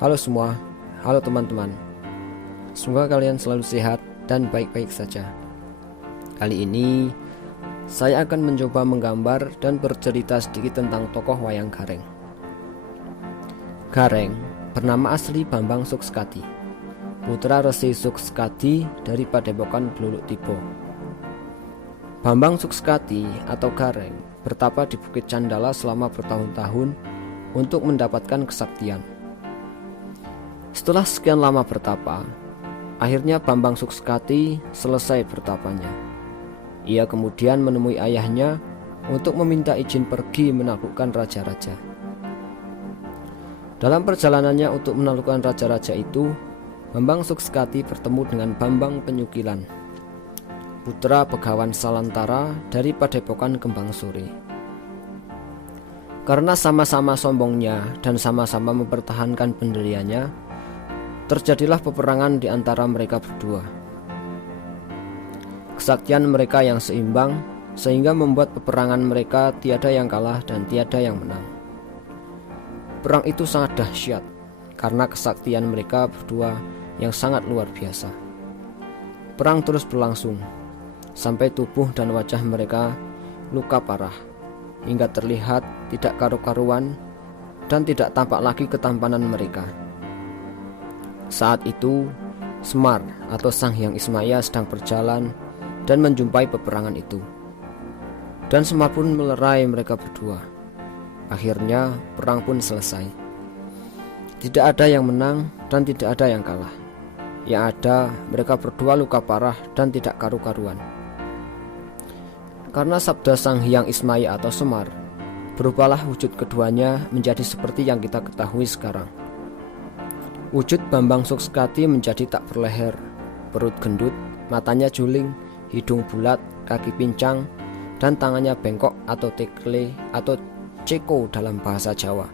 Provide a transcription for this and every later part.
Halo semua, halo teman-teman. Semoga kalian selalu sehat dan baik-baik saja. Kali ini saya akan mencoba menggambar dan bercerita sedikit tentang tokoh wayang Gareng. Gareng bernama asli Bambang Sukskadi, putra Resi Sukskadi dari Padepokan Bluluk Tibo. Bambang Sukskadi atau Gareng bertapa di Bukit Candala selama bertahun-tahun untuk mendapatkan kesaktian. Setelah sekian lama bertapa, akhirnya Bambang Sukskadi selesai bertapanya. Ia kemudian menemui ayahnya untuk meminta izin pergi menaklukkan raja-raja. Dalam perjalanannya untuk menaklukkan raja-raja itu, Bambang Sukskadi bertemu dengan Bambang Penyukilan, putra Begawan Salantara dari Padepokan Kembang Sore. Karena sama-sama sombongnya dan sama-sama mempertahankan pendiriannya, terjadilah peperangan di antara mereka berdua. Kesaktian mereka yang seimbang sehingga membuat peperangan mereka tiada yang kalah dan tiada yang menang. Perang itu sangat dahsyat karena kesaktian mereka berdua yang sangat luar biasa. Perang terus berlangsung sampai tubuh dan wajah mereka luka parah hingga terlihat tidak karu-karuan dan tidak tampak lagi ketampanan mereka. Saat itu, Semar atau Sang Hyang Ismaya sedang berjalan dan menjumpai peperangan itu. Dan Semar pun melerai mereka berdua. Akhirnya, perang pun selesai. Tidak ada yang menang dan tidak ada yang kalah. Yang ada, mereka berdua luka parah dan tidak karu-karuan. Karena sabda Sang Hyang Ismaya atau Semar, berubahlah wujud keduanya menjadi seperti yang kita ketahui sekarang. Wujud Bambang Sukskadi menjadi tak berleher, perut gendut, matanya juling, hidung bulat, kaki pincang, dan tangannya bengkok atau tekle atau ceko dalam bahasa Jawa.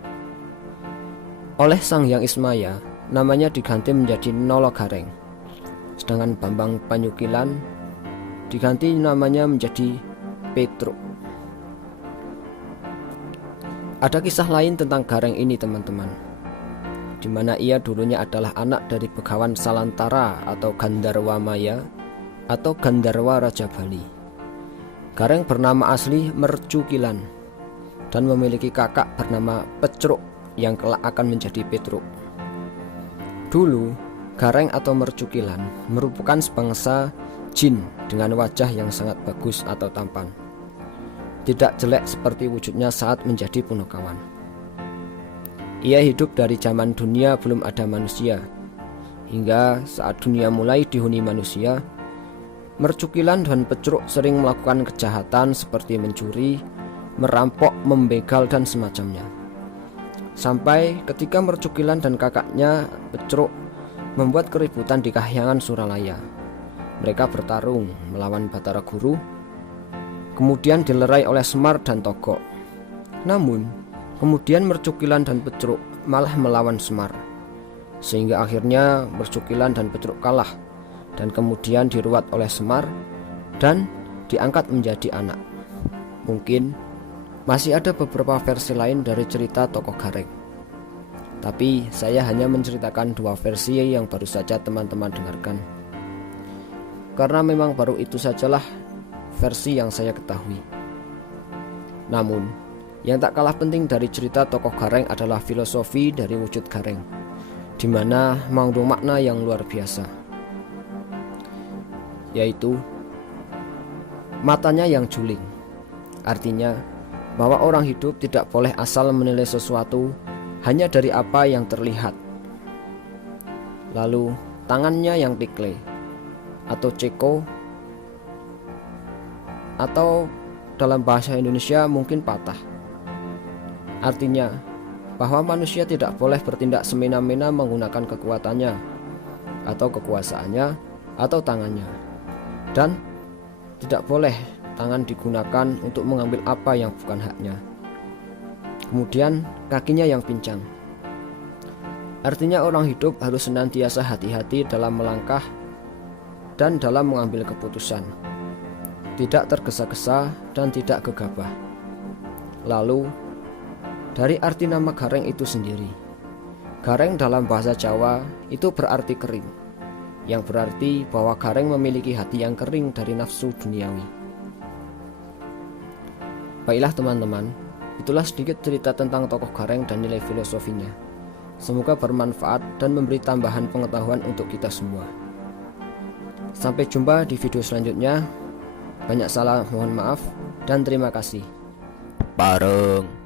Oleh Sang Hyang Ismaya, namanya diganti menjadi Nolo Gareng. Sedangkan Bambang Penyukilan diganti namanya menjadi Petruk. Ada kisah lain tentang Gareng ini, teman-teman, di mana ia dulunya adalah anak dari Begawan Salantara atau Gandarwa Maya atau Gandarwa Raja Bali. Gareng bernama asli Mercukilan dan memiliki kakak bernama Pecruk yang kelak akan menjadi Petruk. Dulu, Gareng atau Mercukilan merupakan sebangsa jin dengan wajah yang sangat bagus atau tampan. Tidak jelek seperti wujudnya saat menjadi Punokawan. Ia hidup dari zaman dunia belum ada manusia, hingga saat dunia mulai dihuni manusia. Mercukilan dan Pecruk sering melakukan kejahatan seperti mencuri, merampok, membegal, dan semacamnya. Sampai ketika Mercukilan dan kakaknya Pecruk membuat keributan di Kahyangan Suralaya. Mereka bertarung melawan Batara Guru, kemudian dilerai oleh Semar dan Togok. Namun kemudian Mercukilan dan Pecruk malah melawan Semar, sehingga akhirnya Mercukilan dan Pecruk kalah dan kemudian diruat oleh Semar dan diangkat menjadi anak. Mungkin masih ada beberapa versi lain dari cerita tokoh Gareng, tapi saya hanya menceritakan dua versi yang baru saja teman-teman dengarkan, karena memang baru itu sajalah versi yang saya ketahui. Namun yang tak kalah penting dari cerita tokoh Gareng adalah filosofi dari wujud Gareng, di mana mengandung makna yang luar biasa, yaitu matanya yang juling. Artinya bahwa orang hidup tidak boleh asal menilai sesuatu hanya dari apa yang terlihat. Lalu tangannya yang tikle atau ceko, atau dalam bahasa Indonesia mungkin patah. Artinya bahwa manusia tidak boleh bertindak semena-mena menggunakan kekuatannya atau kekuasaannya atau tangannya, dan tidak boleh tangan digunakan untuk mengambil apa yang bukan haknya. Kemudian kakinya yang pincang. Artinya orang hidup harus senantiasa hati-hati dalam melangkah dan dalam mengambil keputusan, tidak tergesa-gesa dan tidak gegabah. Lalu dari arti nama Gareng itu sendiri, Gareng dalam bahasa Jawa itu berarti kering, yang berarti bahwa Gareng memiliki hati yang kering dari nafsu duniawi. Baiklah teman-teman, itulah sedikit cerita tentang tokoh Gareng dan nilai filosofinya. Semoga bermanfaat dan memberi tambahan pengetahuan untuk kita semua. Sampai jumpa di video selanjutnya. Banyak salah mohon maaf dan terima kasih. Bareng.